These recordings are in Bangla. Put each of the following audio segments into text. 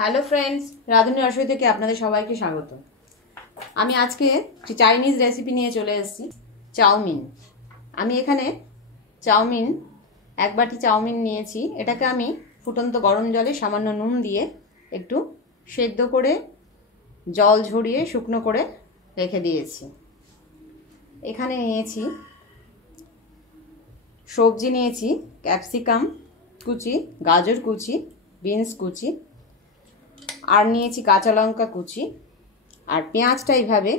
হ্যালো ফ্রেন্ডস, রাঁধুনি রসোই থেকে আপনাদের সবাইকে স্বাগত। আমি আজকে চাইনিজ রেসিপি নিয়ে চলে এসেছি, চাউমিন। আমি এখানে এক বাটি চাউমিন নিয়েছি। এটাকে আমি ফুটন্ত গরম জলে সামান্য নুন দিয়ে একটু সেদ্ধ করে জল ঝরিয়ে শুকনো করে রেখে দিয়েছি। এখানে নিয়েছি সবজি, নিয়েছি ক্যাপসিকাম কুচি, গাজর কুচি, বিনস কুচি, আর নিয়েছি কাঁচা লঙ্কা কুচি, আর পেঁয়াজটা এইভাবে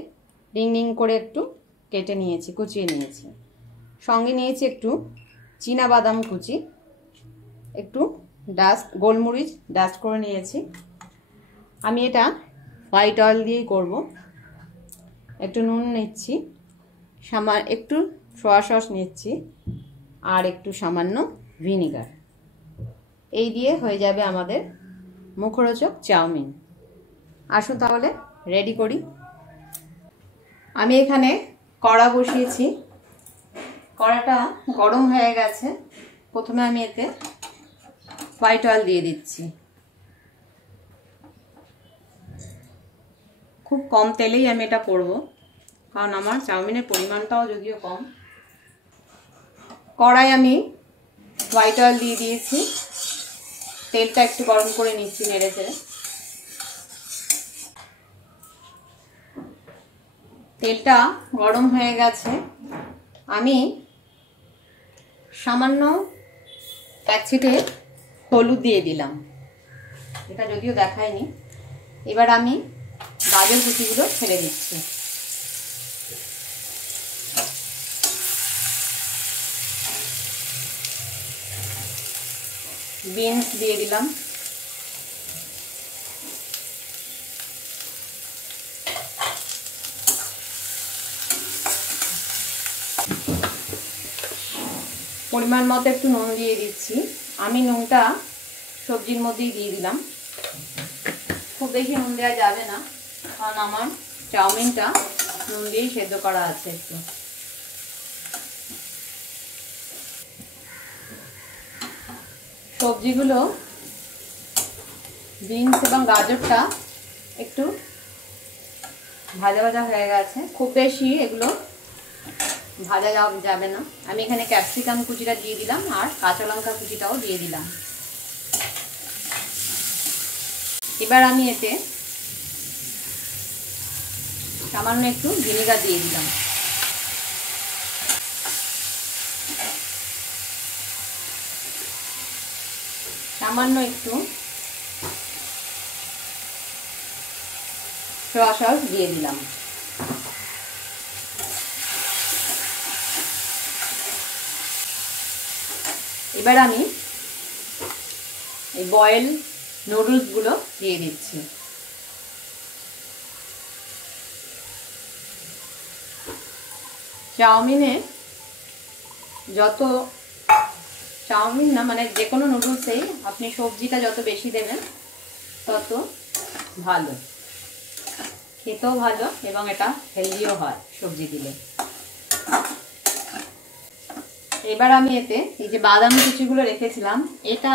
রিং রিং করে একটু কেটে নিয়েছি, কুচিয়ে নিয়েছি। সঙ্গে নিয়েছি একটু চীনা বাদাম কুচি, একটু গোলমরিচ ডাস্ট করে নিয়েছি। আমি এটা হোয়াইট অয়েল দিয়েই করব। একটু নুন নিচ্ছি, একটু সয়া সস নিচ্ছি, আর একটু সামান্য ভিনিগার। এই দিয়ে হয়ে যাবে আমাদের মুখরোচক চাউমিন। আসুন তাহলে রেডি করি। আমি এখানে কড়া বসিয়েছি, কড়াটা গরম হয়ে গেছে। প্রথমে আমি এতে হোয়াইট অয়েল দিয়ে দিচ্ছি। খুব কম তেলেই আমি এটা করব, কারণ আমার চাউমিনের পরিমাণটাও যদিও কম। কড়াই আমি হোয়াইট অয়েল দিয়ে দিয়েছি। তেলটা একটু গরম করে নিচ্ছি নেড়ে চেড়ে। তেলটা গরম হয়ে গেছে। আমি সামান্য এক ছিটে হলুদ দিয়ে দিলাম, এটা যদিও দেখায়নি। এবার আমি গাজর কুচিগুলো ছেড়ে দিচ্ছি। বিনস দিয়ে দিলাম। পরিমাণ মতো একটু নুন দিয়ে দিচ্ছি। আমি নুনটা সবজির মধ্যেই দিয়ে দিলাম। খুব বেশি নুন দেওয়া যাবে না, কারণ আমার চাউমিনটা নুন দিয়েই সেদ্ধ করা আছে। একটু সবজিগুলো, বিনস এবং গাজরটা একটু ভাজা ভাজা হয়ে গেছে। খুব বেশি এগুলো ভাজা যাবে না। আমি এখানে ক্যাপসিকাম কুচিটা দিয়ে দিলাম, আর কাঁচা লঙ্কা কুচিটাও দিয়ে দিলাম। এবার আমি এতে সামান্য একটু ভিনেগার দিয়ে দিলাম। সামান্য একটু সয়া সস দিয়ে দিলাম। এবার আমি এই বয়েল নুডলসগুলো দিয়ে দিচ্ছি। চাউমিনে চাউমিন না, মানে যে কোনো নুডলসেই আপনি সবজিটা যত বেশি দেবেন তত ভালো, খেতেও ভালো এবং এটা হেলদিও হয় সবজি দিলে। এবার আমি এতে এই যে বাদাম কুচিগুলো রেখেছিলাম, এটা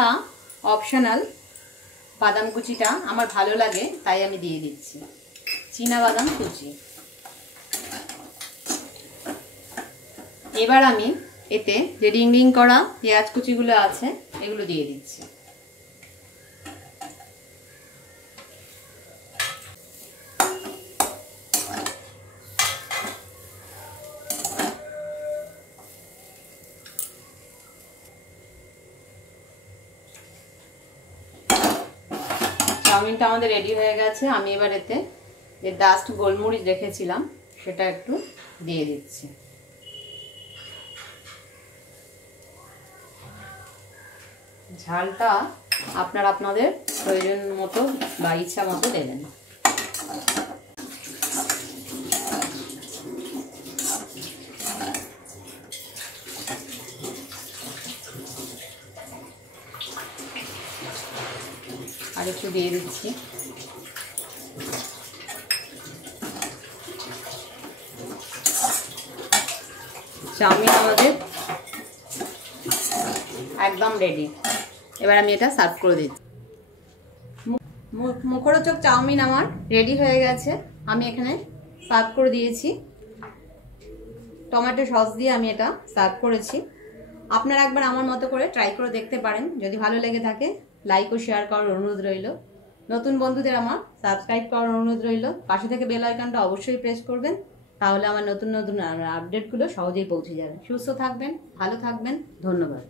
অপশনাল। বাদাম কুচিটা আমার ভালো লাগে তাই আমি দিয়ে দিচ্ছি, চীনা বাদাম কুচি। এবার আমি এতে যে রিং রিং করা পেঁয়াজ কুচিগুলো আছে এগুলো দিয়ে দিচ্ছি। চাউমিনটা আমাদের রেডি হয়ে গেছে। আমি এবার এতে যে ডাস্ট গোলমরিচ রেখেছিলাম সেটা একটু দিয়ে দিচ্ছি। ঝালটা আপনাদের প্রয়োজন মতো বা ইচ্ছা মতো দেবেন। আর একটু দিয়ে দিচ্ছি। চাউমিন আমাদের একদম রেডি। এবার আমি এটা সার্ভ করে দিচ্ছি। মুখরোচক চাউমিন আমার রেডি হয়ে গেছে। আমি এখানে সার্ভ করে দিয়েছি, টমেটো সস দিয়ে আমি এটা সার্ভ করেছি। আপনারা একবার আমার মতো করে ট্রাই করে দেখতে পারেন। যদি ভালো লেগে থাকে লাইক ও শেয়ার করার অনুরোধ রইল। নতুন বন্ধুদের আমার সাবস্ক্রাইব করার অনুরোধ রইল। পাশে থেকে বেল আইকনটা অবশ্যই প্রেস করবেন, তাহলে আমার নতুন নতুন আপডেটগুলো সহজেই পৌঁছে যাবে। সুস্থ থাকবেন, ভালো থাকবেন, ধন্যবাদ।